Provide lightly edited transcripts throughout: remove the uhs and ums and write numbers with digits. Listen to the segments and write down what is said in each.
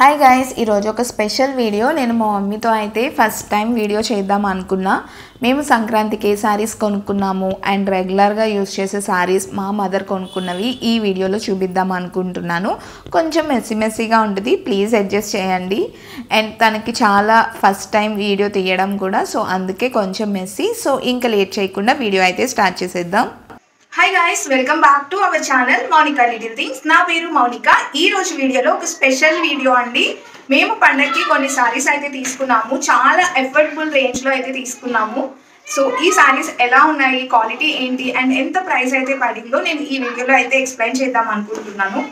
Hi guys, ఈరోజు ఒక special video. నేను మా మమ్మీతో అయితే ఫస్ట్ టైం వీడియో చేద్దాం అనుకున్నా. మేము సంక్రాంతికి శారీస్ కొనుక్కున్నాము అండ్ రెగ్యులర్గా యూజ్ చేసే శారీస్ మా మదర్ కొనుక్కున్నవి ఈ వీడియోలో చూపిద్దాం అనుకుంటున్నాను. కొంచెం మెస్సీగా ఉంటుంది, ప్లీజ్ అడ్జస్ట్ చేయండి. అండ్ తనకి చాలా ఫస్ట్ టైం వీడియో తీయడం కూడా, సో అందుకే కొంచెం మెస్సీ. సో ఇంకా లేట్ చేయకుండా వీడియో అయితే స్టార్ట్ చేసేద్దాం. Hi guys, welcome back to our channel Mounika little things. నా పేరు మౌనిక. ఈ రోజు వీడియోలో ఒక స్పెషల్ వీడియో అండి. మేము పండగకి కొన్ని సారీస్ అయితే తీసుకున్నాము, చాలా అఫోర్డబుల్ రేంజ్లో అయితే తీసుకున్నాము. సో ఈ సారీస్ ఎలా ఉన్నాయి, క్వాలిటీ ఏంటి అండ్ ఎంత ప్రైస్ అయితే పడిందో నేను ఈ వీడియోలో అయితే ఎక్స్ప్లెయిన్ చేద్దాం అనుకుంటున్నాను.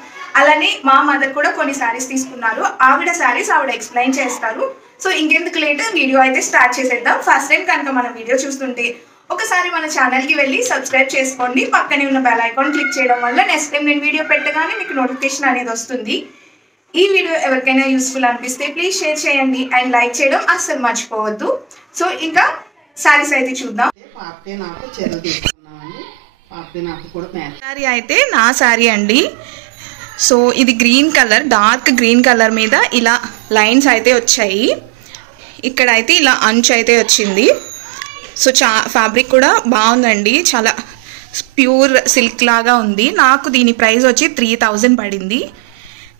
అలానే మా మదర్ కూడా కొన్ని సారీస్ తీసుకున్నారు, ఆవిడ సారీస్ ఆవిడ ఎక్స్ప్లెయిన్ చేస్తారు. సో ఇంకెందుకు లేట్, వీడియో అయితే స్టార్ట్ చేసేద్దాం. ఫస్ట్ టైం కనుక మన వీడియో చూస్తుంటే ఒకసారి మన ఛానల్కి వెళ్ళి సబ్స్క్రైబ్ చేసుకోండి. పక్కనే ఉన్న బెల్ ఐకాన్ క్లిక్ చేయడం వల్ల నెక్స్ట్ టైం నేను వీడియో పెట్టగానే మీకు నోటిఫికేషన్ అనేది వస్తుంది. ఈ వీడియో ఎవరికైనా యూస్ఫుల్ అనిపిస్తే ప్లీజ్ షేర్ చేయండి అండ్ లైక్ చేయడం అస్సలు మర్చిపోవద్దు. సో ఇంకా సారీస్ అయితే చూద్దాం. సారీ అయితే నా సారీ అండి. సో ఇది green colour, dark green colour మీద ఇలా లైన్స్ అయితే వచ్చాయి. ఇక్కడ అయితే ఇలా అంచు అయితే వచ్చింది. సో ఫ్యాబ్రిక్ కూడా బాగుందండి, చాలా ప్యూర్ సిల్క్ లాగా ఉంది. నాకు దీని ప్రైస్ వచ్చి 3000 పడింది.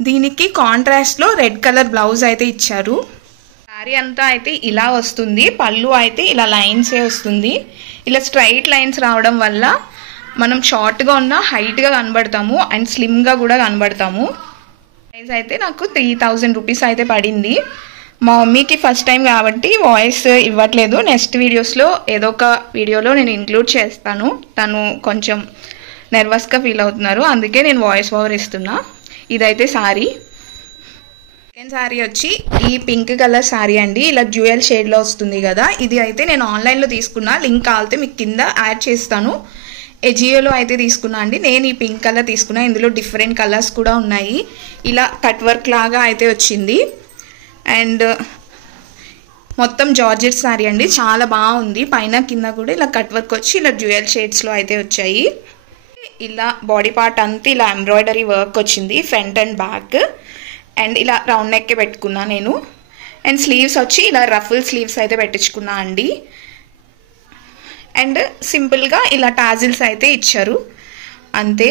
దీనికి కాంట్రాస్ట్లో రెడ్ కలర్ బ్లౌజ్ అయితే ఇచ్చారు. శారీ అంతా అయితే ఇలా వస్తుంది, పళ్ళు అయితే ఇలా లైన్సే వస్తుంది. ఇలా స్ట్రైట్ లైన్స్ రావడం వల్ల మనం షార్ట్గా ఉన్న హైట్గా కనబడతాము అండ్ స్లిమ్గా కూడా కనబడతాము. ప్రైస్ అయితే నాకు 3000 రూపీస్ అయితే పడింది. మా మమ్మీకి ఫస్ట్ టైం కాబట్టి వాయిస్ ఇవ్వట్లేదు, నెక్స్ట్ వీడియోస్లో ఏదో ఒక వీడియోలో నేను ఇంక్లూడ్ చేస్తాను. తను కొంచెం నర్వస్గా ఫీల్ అవుతున్నారు, అందుకే నేను వాయిస్ ఓవర్ ఇస్తున్నా. ఇదైతే శారీ. సెకండ్ శారీ వచ్చి ఈ పింక్ కలర్ శారీ అండి, ఇలా డ్యూయల్ షేడ్లో వస్తుంది కదా. ఇది అయితే నేను ఆన్లైన్లో తీసుకున్నా, లింక్ కావాలితే మీకు కింద యాడ్ చేస్తాను. ఎజియోలో అయితే తీసుకున్నా అండి. నేను ఈ పింక్ కలర్ తీసుకున్నా, ఇందులో డిఫరెంట్ కలర్స్ కూడా ఉన్నాయి. ఇలా కట్ వర్క్ లాగా అయితే వచ్చింది అండ్ మొత్తం జార్జెట్ శారీ అండి, చాలా బాగుంది. పైన కింద కూడా ఇలా కట్ వర్క్ వచ్చి ఇలా డ్యూయల్ షేడ్స్లో అయితే వచ్చాయి. ఇలా బాడీ పార్ట్ అంతా ఇలా ఎంబ్రాయిడరీ వర్క్ వచ్చింది, ఫ్రంట్ అండ్ బ్యాక్. అండ్ ఇలా రౌండ్ నెక్కే పెట్టుకున్నా నేను. అండ్ స్లీవ్స్ వచ్చి ఇలా రఫుల్ స్లీవ్స్ అయితే పెట్టించుకున్నా అండి. అండ్ సింపుల్గా ఇలా టాజిల్స్ అయితే ఇచ్చారు, అంతే.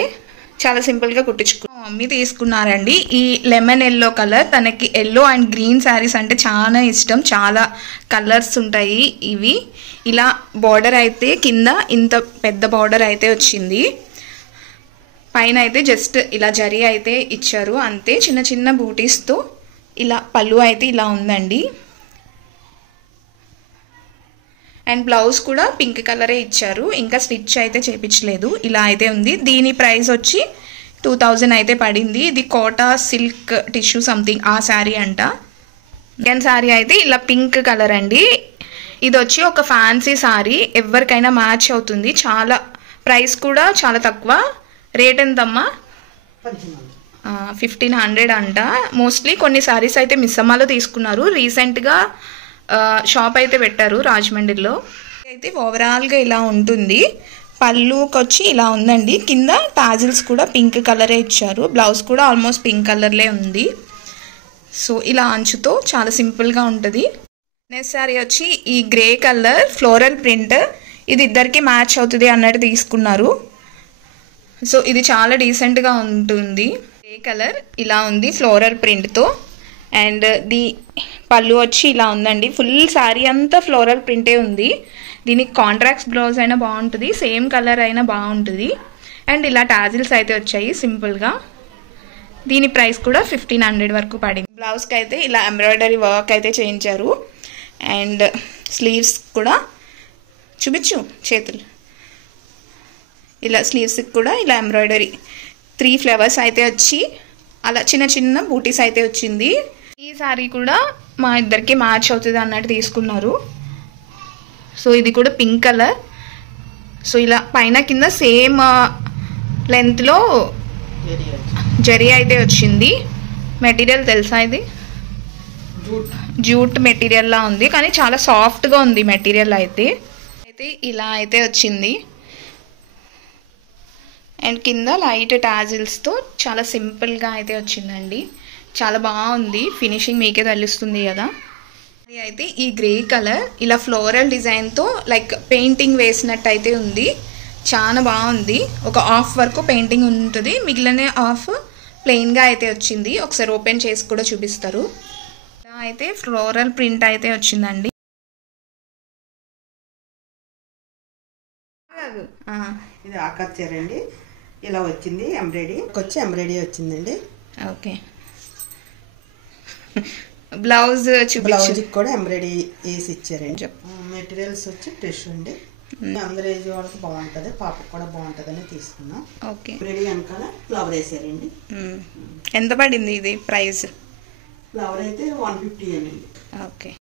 చాలా సింపుల్గా కుట్టించుకున్నాను. మమ్మీ తీసుకున్నారండి ఈ లెమన్ ఎల్లో కలర్. తనకి ఎల్లో అండ్ గ్రీన్ శారీస్ అంటే చాలా ఇష్టం, చాలా కలర్స్ ఉంటాయి ఇవి. ఇలా బార్డర్ అయితే కింద ఇంత పెద్ద బార్డర్ అయితే వచ్చింది, పైన అయితే జస్ట్ ఇలా జరీ అయితే ఇచ్చారు, అంతే. చిన్న చిన్న బూటీస్తో ఇలా పళ్ళు అయితే ఇలా ఉందండి. అండ్ బ్లౌజ్ కూడా పింక్ కలరే ఇచ్చారు, ఇంకా స్టిచ్ అయితే చేయించలేదు. ఇలా అయితే ఉంది. దీని ప్రైస్ వచ్చి 2000 అయితే పడింది. ఇది కోటా సిల్క్ టిష్యూ సంథింగ్ ఆ శారీ అంట. సెకండ్ శారీ అయితే ఇలా పింక్ కలర్ అండి. ఇది వచ్చి ఒక ఫ్యాన్సీ శారీ, ఎవరికైనా మ్యాచ్ అవుతుంది. చాలా ప్రైస్ కూడా చాలా తక్కువ. రేట్ ఎంతమ్మా? 1500 అంట. మోస్ట్లీ కొన్ని శారీస్ అయితే మిస్సమ్మలో తీసుకున్నారు, రీసెంట్గా షాప్ అయితే పెట్టారు రాజమండ్రిలో. అయితే ఓవరాల్గా ఇలా ఉంటుంది. పళ్ళుకి వచ్చి ఇలా ఉందండి, కింద టాజిల్స్ కూడా పింక్ కలరే ఇచ్చారు. బ్లౌజ్ కూడా ఆల్మోస్ట్ పింక్ కలర్లే ఉంది. సో ఇలా అంచుతో చాలా సింపుల్గా ఉంటుంది. నెక్స్ట్ శారీ వచ్చి ఈ గ్రే కలర్ ఫ్లోరల్ ప్రింట్, ఇది ఇద్దరికి మ్యాచ్ అవుతుంది అన్నట్టు తీసుకున్నారు. సో ఇది చాలా డీసెంట్గా ఉంటుంది. గ్రే కలర్ ఇలా ఉంది ఫ్లోరల్ ప్రింట్తో. అండ్ పళ్ళు వచ్చి ఇలా ఉందండి, ఫుల్ శారీ అంతా ఫ్లోరల్ ప్రింటే ఉంది. దీనికి కాంట్రాక్ట్ బ్లౌజ్ అయినా బాగుంటుంది, సేమ్ కలర్ అయినా బాగుంటుంది. అండ్ ఇలా టాజిల్స్ అయితే వచ్చాయి సింపుల్గా. దీని ప్రైస్ కూడా 1500 వరకు పడింది. బ్లౌజ్కి అయితే ఇలా ఎంబ్రాయిడరీ వర్క్ అయితే చేయించారు. అండ్ స్లీవ్స్ కూడా చూపించు, చేతులు ఇలా స్లీవ్స్కి కూడా ఇలా ఎంబ్రాయిడరీ 3 ఫ్లవర్స్ అయితే వచ్చి అలా చిన్న చిన్న బూటీస్ అయితే వచ్చింది. ఈ శారీ కూడా మా ఇద్దరికి మ్యాచ్ అవుతుంది అన్నట్టు తీసుకున్నారు. సో ఇది కూడా పింక్ కలర్. సో ఇలా పైన కింద సేమ్ లెంత్లో జరీ అయితే వచ్చింది. మెటీరియల్ తెలుసా, ఇది జూట్ మెటీరియల్లా ఉంది, కానీ చాలా సాఫ్ట్గా ఉంది మెటీరియల్ అయితే. ఇలా అయితే వచ్చింది. అండ్ కింద లైట్ టాజిల్స్తో చాలా సింపుల్గా అయితే వచ్చిందండి. చాలా బాగుంది, ఫినిషింగ్ మీకే తెలుస్తుంది కదా. ఇది అయితే ఈ గ్రే కలర్ ఇలా ఫ్లోరల్ డిజైన్తో లైక్ పెయింటింగ్ వేసినట్టు అయితే ఉంది, చాలా బాగుంది. ఒక హాఫ్ వరకు పెయింటింగ్ ఉంటుంది, మిగిలిన హాఫ్ ప్లెయిన్గా అయితే వచ్చింది. ఒకసారి ఓపెన్ చేసి కూడా చూపిస్తారు. ఇలా అయితే ఫ్లోరల్ ప్రింట్ అయితే వచ్చిందండి. ఇది ఆకర్ చీర అండి, ఇలా వచ్చింది. ఎంబ్రాయిడరీ వచ్చిందండి. ఓకే, బ్లౌజ్ బ్లౌజ్ కూడా ఎంబ్రాయిడరీ వేసి ఇచ్చారండి. మెటీరియల్స్ వచ్చి ఫ్రెష్ అండి, అందరు ఏజ్ వాళ్ళకి బాగుంటుంది, పాపకు కూడా బాగుంటుంది అని తీసుకున్నాం. ఓకే, ఎంబ్రాయిడరీ వెనకాల ఫ్లవర్ వేసారండి. ఎంత పడింది ఇది ప్రైస్? ఫ్లవర్ అయితే 150 అండి. ఓకే.